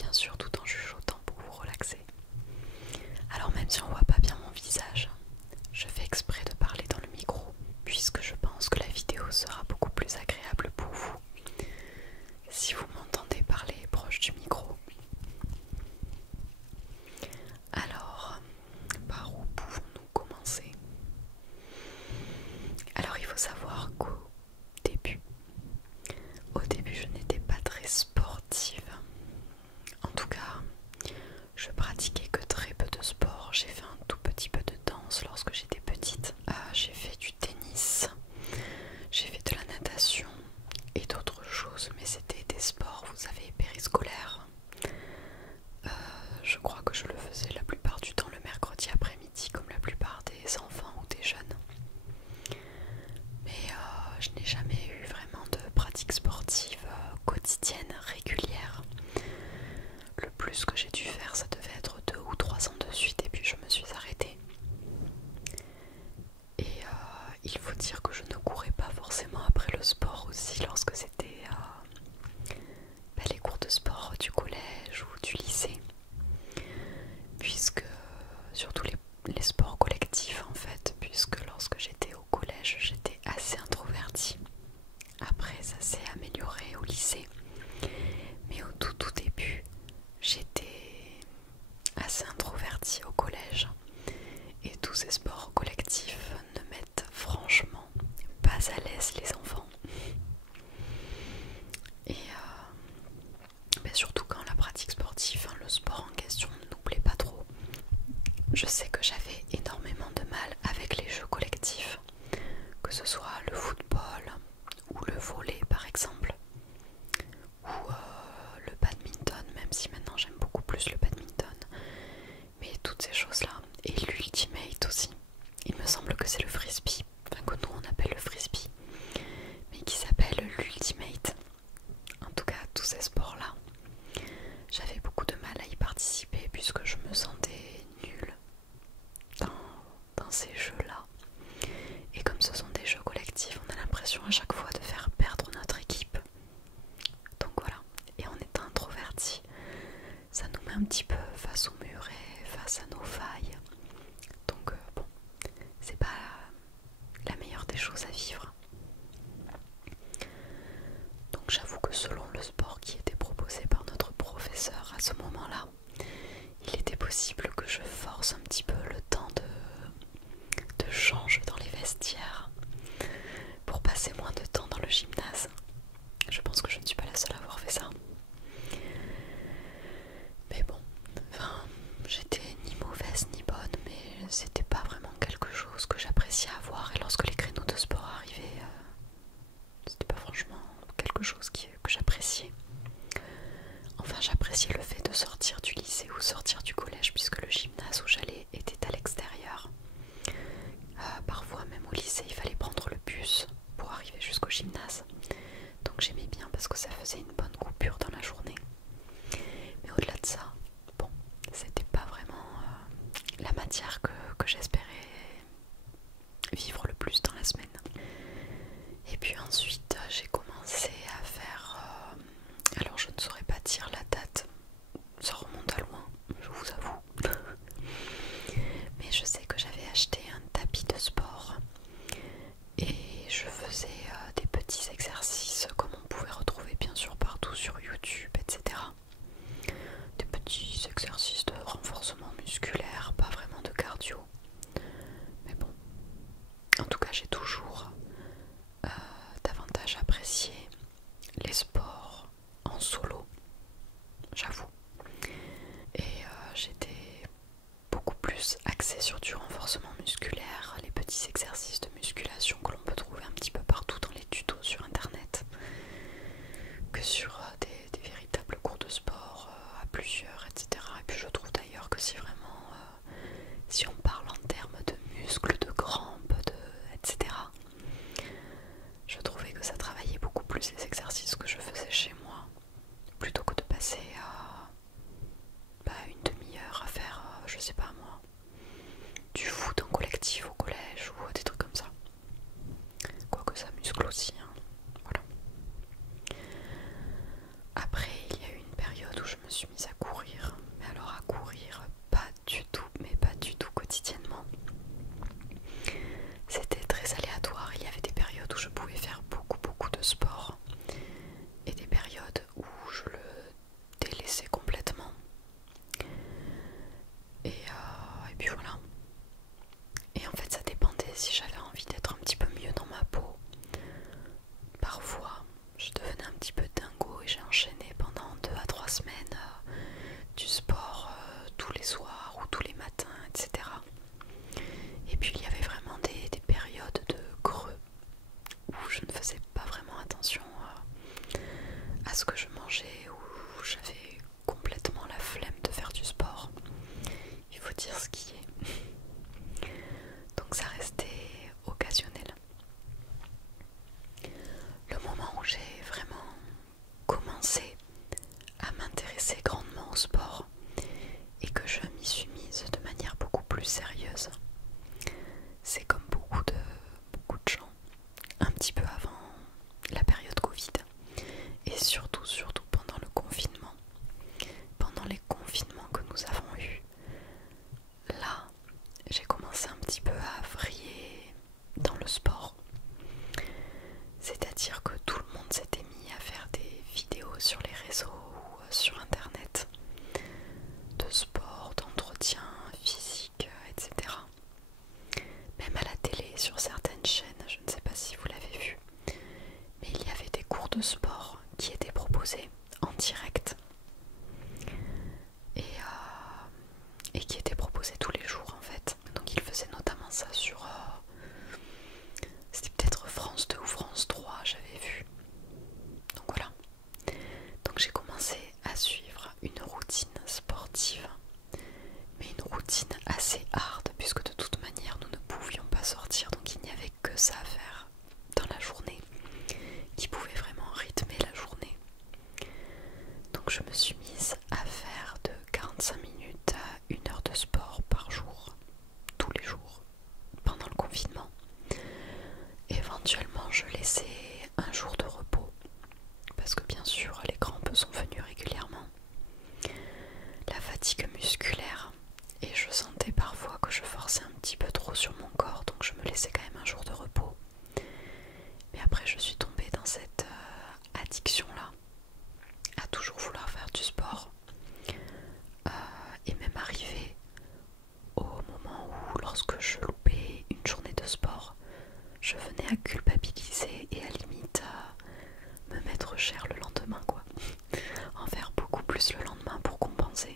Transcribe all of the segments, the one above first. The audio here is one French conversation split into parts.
bien sûr tout en chuchotant pour vous relaxer. Alors même si on voit pas bien mon visage, je fais exprès de parler dans le micro puisque je pense que la vidéo sera beaucoup plus agréable pour vous si vous m'entendez parler proche du micro. Alors, par où pouvons-nous commencer? Alors il faut savoir au début je n'étais pas très sportive. En tout cas, je pratiquais que très peu de sport. J'ai fait un tout petit peu de danse lorsque j'étais petite. J'ai fait du tennis, j'ai fait de la natation et d'autres choses, mais c'était des sports, vous savez, périscolaires. Je crois que je le faisais la plupart du temps le mercredi après-midi, comme la plupart des enfants ou des jeunes. Mais je n'ai jamais eu vraiment de pratique sportive quotidienne, régulière. Le plus que j'ai dû faire, ça devait être 2 ou 3 ans de suite et puis je me suis arrêtée. Et il faut dire que je ne courais pas forcément après le sport aussi lorsque c'était les cours de sport du collège ou du lycée. Puisque, surtout les sports collectifs en fait, puisque lorsque j'étais au collège, j'étais assez introvertie. Après, ça s'est amélioré au lycée. Mais au tout début, j'étais assez introvertie au collège. Et tous ces sports collectifs ne mettent franchement pas à l'aise les enfants. Et surtout quand la pratique sportive, le sport en question ne nous plaît pas trop. Je sais que j'avais énormément de mal avec les jeux collectifs, que ce soit le football ou le volley par exemple, ou le badminton, même si maintenant j'aime beaucoup plus le badminton. Mais toutes ces choses-là, et l'ultimate aussi, il me semble que c'est le frisbee, enfin que nous on appelle le frisbee, mais qui s'appelle l'ultimate. En tout cas, tous ces sports-là, j'avais beaucoup de mal à y participer puisque je me sentais nulle dans ces jeux-là. Et comme ce sont des jeux collectifs, on a l'impression à chaque fois de faire perdre notre équipe. Donc voilà, et en étant introverti, ça nous met un petit peu face au mur et face à nos failles. Donc bon, c'est pas la meilleure des choses à vivre. Donc j'avoue que selon le sport qui était proposé par notre professeur à ce moment-là, il était possible que je force un petit peu le temps de changer dans les vestiaires pour passer moins de temps dans le gymnase. Je pense que je ne suis pas la seule à avoir fait ça. Mais bon, enfin, j'étais ni mauvaise ni bonne, mais c'était pas vraiment quelque chose que j'appréciais à voir. Et lorsque les créneaux de sport arrivaient, c'était pas franchement quelque chose que j'appréciais. Enfin, j'appréciais le fait de sortir du lycée ou sortir du collège puisque le gymnase où j'allais était à l'extérieur. Parfois, même au lycée, il fallait prendre le bus pour arriver jusqu'au gymnase. Donc j'aimais bien parce que ça faisait une bonne coupure dans la journée. Mais au-delà de ça, bon, c'était pas vraiment la matière que j'espérais vivre le plus dans la semaine. Et puis ensuite, j'ai commencé à faire... alors je ne saurais pas dire la date, ça remonte à loin, je vous avoue. Mais je sais que j'avais acheté un tapis de sport et je faisais des petits exercices comme on pouvait retrouver bien sûr partout sur YouTube, etc. Des petits exercices de renforcement musculaire, pas vraiment de cardio. Mais bon, en tout cas j'ai toujours davantage apprécié les sports en solo, j'avoue. Et j'étais beaucoup plus axée sur du renforcement musculaire, les petits exercices de musculation que l'on peut trouver un petit peu partout dans les tutos sur internet, que sur des véritables cours de sport à plusieurs, etc. Et puis je trouve d'ailleurs que si on parle en termes de muscles, de crampes, etc., je trouvais que ça travaillait beaucoup plus les exercices que je faisais chez moi, plutôt que de passer une demi-heure à faire, je sais pas moi, du foot en collectif au collège ou des trucs comme ça. Quoique ça muscle aussi, hein. Voilà. Après, il y a eu une période où je me suis mise à Et puis voilà. Et en fait ça dépendait si j'avais envie d'être un petit peu mieux dans ma peau. Parfois je devenais un petit peu dingo et j'ai enchaîné pendant 2 à 3 semaines du sport tous les soirs ou tous les matins, etc. Et puis il y avait vraiment des périodes de creux où je ne faisais pas vraiment attention à ce que je mangeais, où j'avais complètement la flemme de faire du sport. Il faut dire ce qui est. Donc ça restait occasionnel. Le moment où j'ai vraiment commencé à m'intéresser grandement au sport et que je m'y suis mise de manière beaucoup plus sérieuse, c'est comme beaucoup de gens, un petit peu avant la période Covid et surtout pendant le confinement. Pendant les confinements que nous avons eus, là j'ai commencé un petit peu à vriller dans le sport. C'est-à-dire que tout le monde s'était mis à faire des vidéos sur les réseaux ou sur internet de sport, d'entretien physique, etc. Même à la télé, sur certaines chaînes, je ne sais pas si vous l'avez vu, mais il y avait des cours de sport qui étaient proposés en direct et qui étaient proposés tous les jours en fait. Donc ils faisaient notamment ça sur c'était peut-être France 2 ou France 3, j'avais vu. Donc voilà. Donc j'ai commencé à suivre une routine sportive, mais une routine assez hard puisque de toute manière nous ne pouvions pas sortir, donc il n'y avait que ça à faire dans la journée qui pouvait vraiment rythmer la journée. Donc je me suis mise à faire de 45 minutes à 1 heure de sport par jour, tous les jours, pendant le confinement. Éventuellement je laissais un jour de repos, parce que bien sûr les crampes sont venues régulièrement, la fatigue musculaire, et je sentais parfois que je forçais un petit peu trop sur mon corps, donc je me laissais quand même un jour de repos. Mais après je suis tombée dans cette addiction là, à toujours vouloir faire du sport, et même arrivé au moment où lorsque je loupais une journée de sport, je venais à culpabiliser et à limite à me mettre cher le lendemain quoi. En faire beaucoup plus le lendemain pour compenser,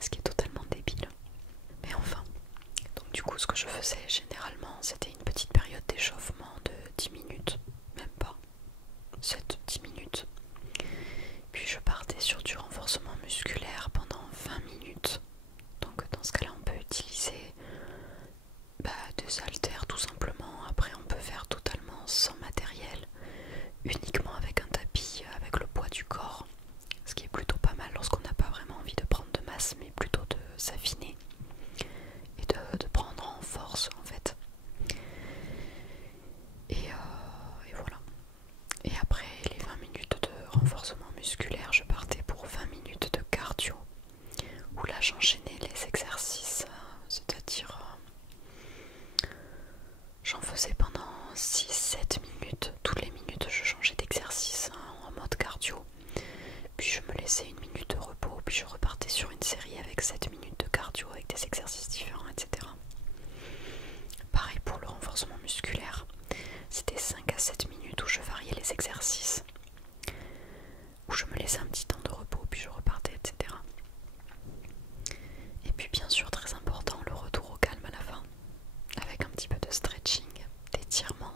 ce qui est totalement débile. Mais enfin, donc du coup ce que je faisais généralement c'était une petite période d'échauffement de 10 minutes, même pas, 7-10 minutes. Puis je partais sur du renforcement musculaire pendant 20 minutes. Donc dans ce cas-là on peut utiliser des haltères tout simplement. Après on peut faire totalement sans matériel, uniquement avec un tapis, avec le poids du corps. Ce qui est plutôt pas mal lorsqu'on n'a pas vraiment envie de prendre de masse, mais plutôt de s'affiner et de prendre en force en fait. Et voilà. Et après les 20 minutes de renforcement musculaire, je partais pour 20 minutes de cardio, où là j'enchaînais les exercices, c'est-à-dire j'en faisais pendant 6-7 minutes. Toutes les minutes je changeais d'exercice en mode cardio. Puis je me laissais 1 minute de repos, puis je repartais sur une série avec 7 minutes de cardio avec des exercices différents, etc. Pareil pour le renforcement musculaire, c'était 5 à 7 minutes où je variais les exercices, où je me laissais un petit temps de repos, puis je repartais, etc. Et puis bien sûr, très important, le retour au calme à la fin, avec un petit peu de stretching, d'étirement,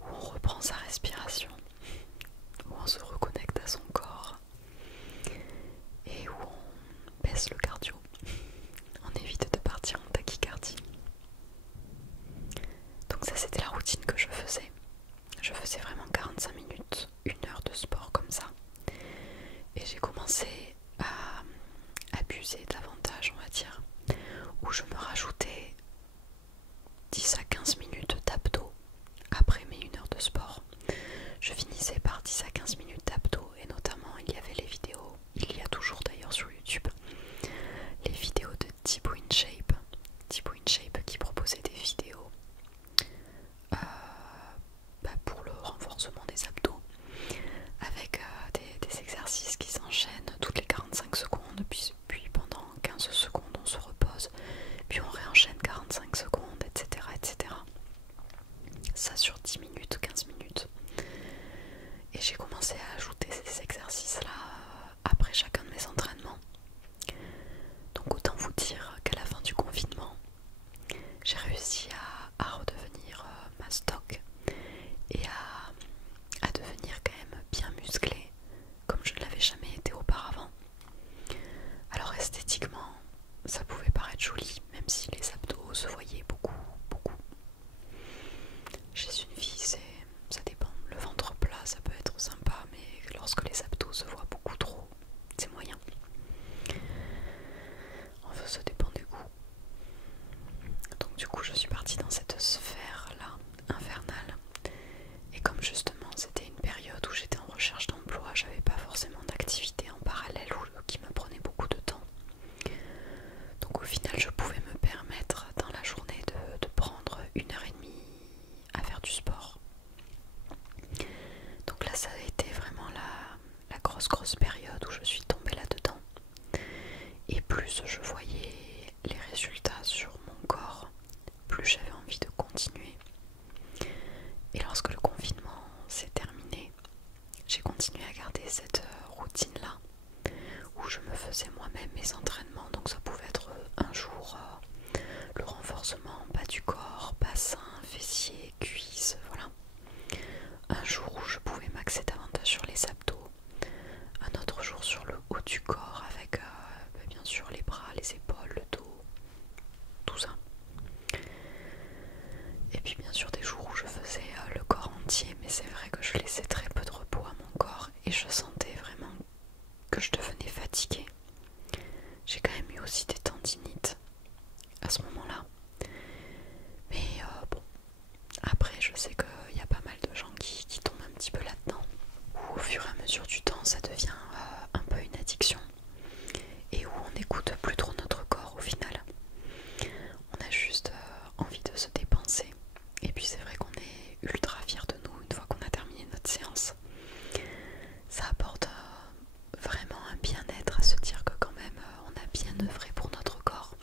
où on reprend sa respiration, où on se reconnecte à son corps et où on baisse le cardio. On évite de partir en tachycardie. Donc ça c'était la routine que je faisais. Je faisais vraiment 45 minutes, 1 heure de sport comme ça. Et j'ai commencé à abuser davantage, on va dire, où je me rajoutais 10 à 15 minutes d'abdos après mes 1 heure de sport. Je finissais par 10 à 15 minutes d'abdos, et notamment il y avait les vidéos, il y a toujours d'ailleurs sur YouTube, les vidéos de Thibaut InShape. Thibaut InShape qui proposait des vidéos pour le renforcement des abdos, avec des exercices qui s'enchaînent toutes les 45 secondes, puis pendant 15 secondes plus je voyais les résultats sur mon corps, plus j'avais envie de continuer. Et lorsque le confinement s'est terminé, j'ai continué à garder cette routine-là où je me faisais moi-même mes entraînements. Donc ça pouvait être un jour le renforcement bas du corps, bassin, fessiers, cuisses, voilà. Un jour où je pouvais m'axer davantage sur les abdos, un autre jour sur le haut du corps avec bien sûr les bras, les épaules, le dos, tout ça. Et puis bien sûr des jours où je faisais le corps entier, mais c'est vrai que je laissais très peu de repos à mon corps et je sentais vraiment que je devenais fatiguée. J'ai quand même eu aussi des tendinites à ce moment-là. Mais bon, après je sais qu'il y a pas mal de gens qui tombent un petit peu là-dedans. Où au fur et à mesure du temps ça devient un peu une addiction. Et où on n'écoute plus trop notre corps au final. On a juste envie de se dépenser. Et puis c'est vrai qu'on est ultra fiers de nous une fois qu'on a terminé notre séance. Ça apporte vraiment un bien-être à se dire que quand même on a bien œuvré pour notre corps.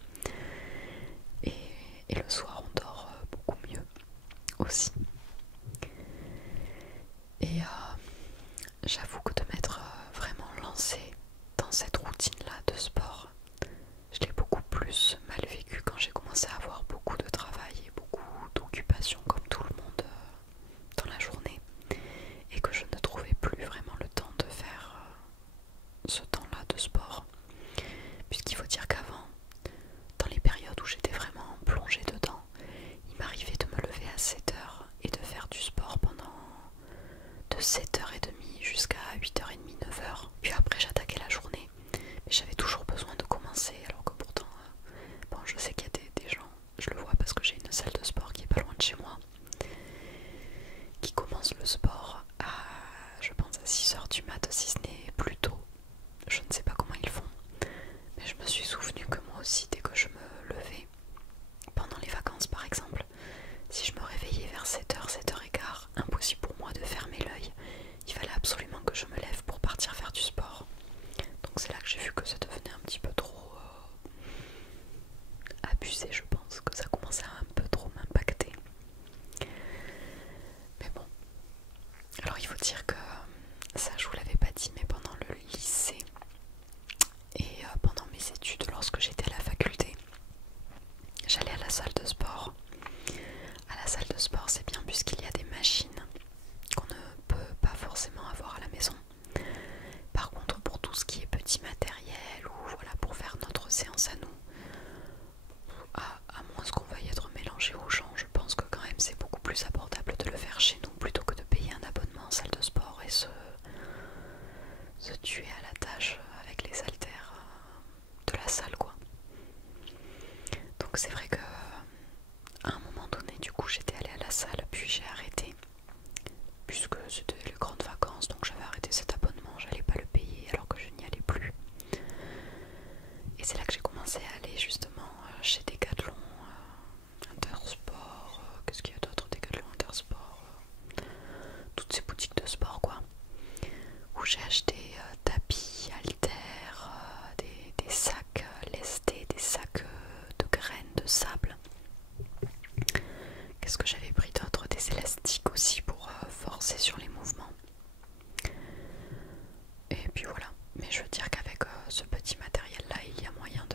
Et le soir on dort beaucoup mieux aussi. Et j'avoue que de m'être vraiment lancée dans cette routine-là de sport, je l'ai beaucoup plus mal vécu quand j'ai commencé à avoir beaucoup de travail et beaucoup d'occupations comme tout le monde dans la journée et que je ne trouvais plus vraiment le temps de faire ce temps-là de sport. Puisqu'il faut dire qu'avant, dans les périodes où j'étais vraiment plongée dedans, il m'arrivait de me lever à 7h et de faire du sport pendant de 7h30 jusqu'à 8h30, 9h. Puis après j'attaquais la journée. Mais j'avais toujours besoin de commencer alors que pourtant, bon je sais qu'il y a des gens, je le vois parce que j'ai une salle de sport qui est pas loin de chez moi, qui commence le sport à, je pense à 6h du mat, si ce n'est plus tôt. Je ne sais pas comment ils font, mais je me suis souvenu que moi aussi, dès que je me levais, pendant les vacances par exemple, si je me réveillais vers 7h, 7h15, impossible pour moi de fermer l'œil. Il fallait absolument que je me lève pour partir faire du sport. Donc c'est là que j'ai vu que ça devenait un petit peu trop abusé, je pense, que ça commençait à un peu trop m'impacter. Mais bon, alors il faut dire que ça je vous l'avais pas dit, mais pendant le lycée et pendant mes études, lorsque j'étais à la faculté, j'allais à la salle de sport. À la salle de sport c'est bien puisqu'il y a des machines qu'on ne peut pas forcément avoir à la maison. Par contre pour tout ce qui est petit matériel ou voilà pour faire notre séance à nous, à moins qu'on veuille être mélangé aux gens, je pense que quand même c'est beaucoup plus abordable de le faire chez nous plutôt que de payer un abonnement en salle de sport et se tuer à la tâche avec les haltères de la salle quoi. Donc c'est vrai que à un moment donné du coup j'étais allée à la salle puis j'ai arrêté puisque c'était les grandes vacances, donc j'avais arrêté cet abonnement, j'allais pas le payer alors que je n'y allais plus. Et c'est là que j'ai commencé à aller justement chez Decathlon, Intersport, qu'est-ce qu'il y a d'autre, Decathlon, Intersport, toutes ces boutiques de sport quoi, où j'ai acheté tapis, haltères, des sacs lestés, des sacs de graines, de sable. Qu'est-ce que j'avais pris d'autre, des élastiques aussi pour forcer sur les mouvements. Et puis voilà, mais je veux dire qu'avec ce petit matériel là il y a moyen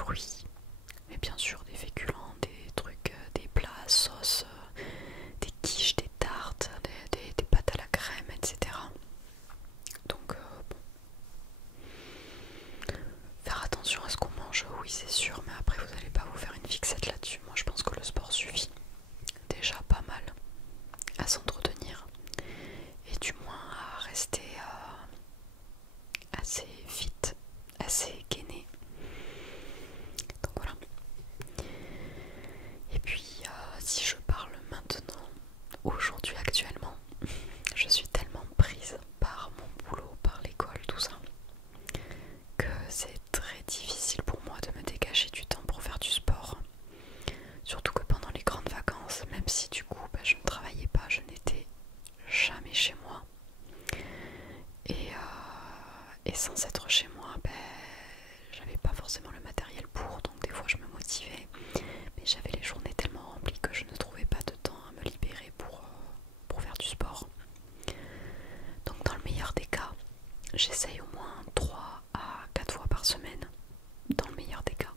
fruits, mais bien sûr des féculents, des trucs, des plats, sauces, des quiches, des tartes, des pâtes à la crème, etc. Donc bon, faire attention à ce qu'on mange, oui c'est sûr, mais après vous n'allez pas vous faire une fixette là-dessus. Moi je pense que le sport suffit déjà pas mal à s'entretenir et du moins à rester assez fit, assez gainé. Donc voilà. Et puis si je parle maintenant, aujourd'hui actuellement, je suis tellement prise par mon boulot, par l'école, tout ça, que c'est très difficile pour moi de me dégager du temps pour faire du sport. Surtout que pendant les grandes vacances, même si du coup je ne travaillais pas, je n'étais jamais chez moi. Et sans être chez moi, j'avais pas forcément le matériel pour, donc des fois je me motivais, mais j'avais les journées tellement remplies que je ne trouvais pas de temps à me libérer pour faire du sport. Donc dans le meilleur des cas, j'essaye au moins 3 à 4 fois par semaine, dans le meilleur des cas,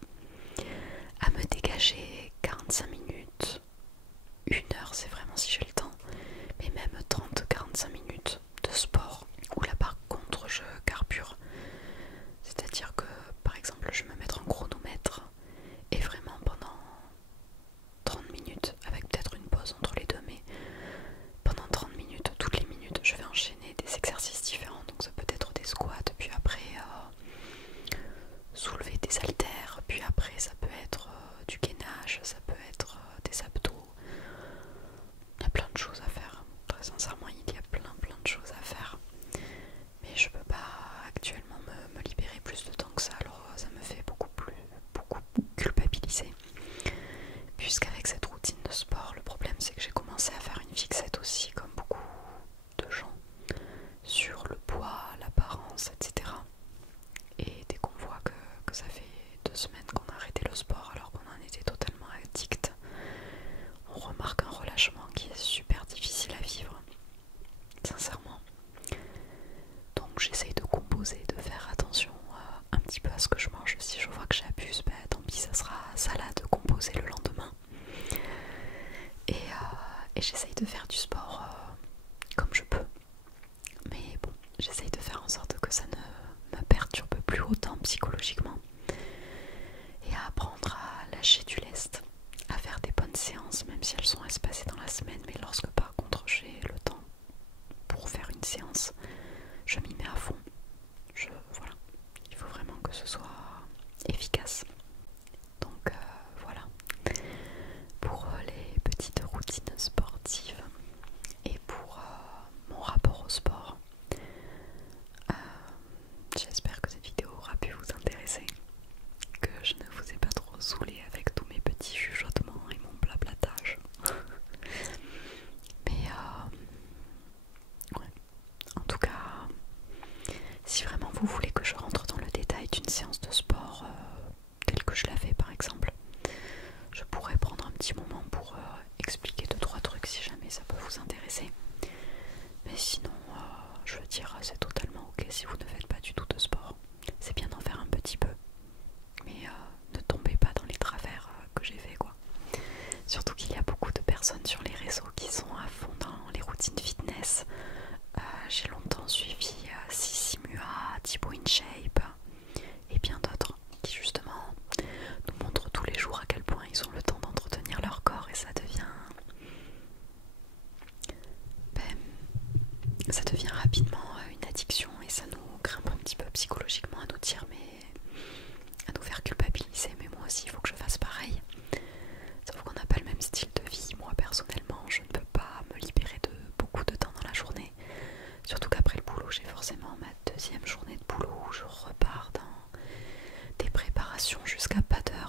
à me dégager 45 minutes, 1 heure, c'est vraiment si j'ai le temps, mais même 30-45 minutes de sport, où là par contre je carbure. C'est-à-dire que par exemple je vais me mettre en chronomètre et vraiment pendant 30 minutes, avec peut-être une pause entre les deux, mais pendant 30 minutes, toutes les minutes, je vais enchaîner des exercices différents. Donc ça peut être des squats, puis après soulever des haltères, puis après ça peut être du gainage, ça peut être des abdos. Il y a plein de choses à faire. Très sincèrement, il y a plein de choses à faire. Mais je peux pas actuellement me libérer plus de temps que ça, alors ça me fait beaucoup culpabiliser. Puisqu'avec cette routine de sport, le problème c'est que j'ai commencé à faire une fixette aussi, comme beaucoup de gens, sur le poids, l'apparence, etc. Et dès qu'on voit que ça fait 2 semaines qu'on a arrêté le sport alors qu'on en était totalement addict, on remarque un relâchement qui est super difficile à vivre, sincèrement. Donc j'essaye de composer, de faire attention un petit peu à ce que je mange. Si je vois que j'abuse, tant pis, ça sera salade composée le lendemain. Et j'essaye de faire du sport comme je peux. Mais bon, j'essaye de faire en sorte que ça ne me perturbe plus autant psychologiquement. Et à apprendre à lâcher du lest, à faire des bonnes séances, même si elles sont espacées dans la semaine. Mais lorsque par contre j'ai le temps pour faire une séance, je m'y mets à fond. Voilà, il faut vraiment que ce soit efficace. Donc voilà, pour les petites routines sportives et pour mon rapport au sport. J'espère que cette vidéo aura pu vous intéresser, que je ne vous ai pas trop saoulé avec tous mes petits chuchotements et mon blablatage. Mais ouais. En tout cas, si vraiment vous voulez que je rentre dans le détail d'une séance de sport telle que je la fais par exemple, je pourrais prendre un petit moment pour expliquer 2-3 trucs si jamais ça peut vous intéresser. Mais sinon, je veux dire, c'est totalement ok si vous ne faites pas du tout de sport. C'est bien d'en faire un petit peu, mais ne tombez pas dans les travers que j'ai fait quoi. Surtout qu'il y a beaucoup de personnes sur les réseaux qui sont à fond dans les routines fitness. J'ai longtemps suivi Sissi Mua, Thibaut InShape et bien d'autres qui justement nous montrent tous les jours à quel point ils ont le temps d'entretenir leur corps, et ça devient rapidement une addiction, et ça nous grimpe un petit peu psychologiquement à nous dire à nous faire culpabiliser. Mais moi aussi il faut que je fasse pareil, sauf qu'on n'a pas le même style de vie. Moi personnellement je ne peux pas me libérer de beaucoup de temps dans la journée, surtout qu'après le boulot j'ai forcément ma 2e journée de boulot où je repars dans des préparations jusqu'à pas d'heure,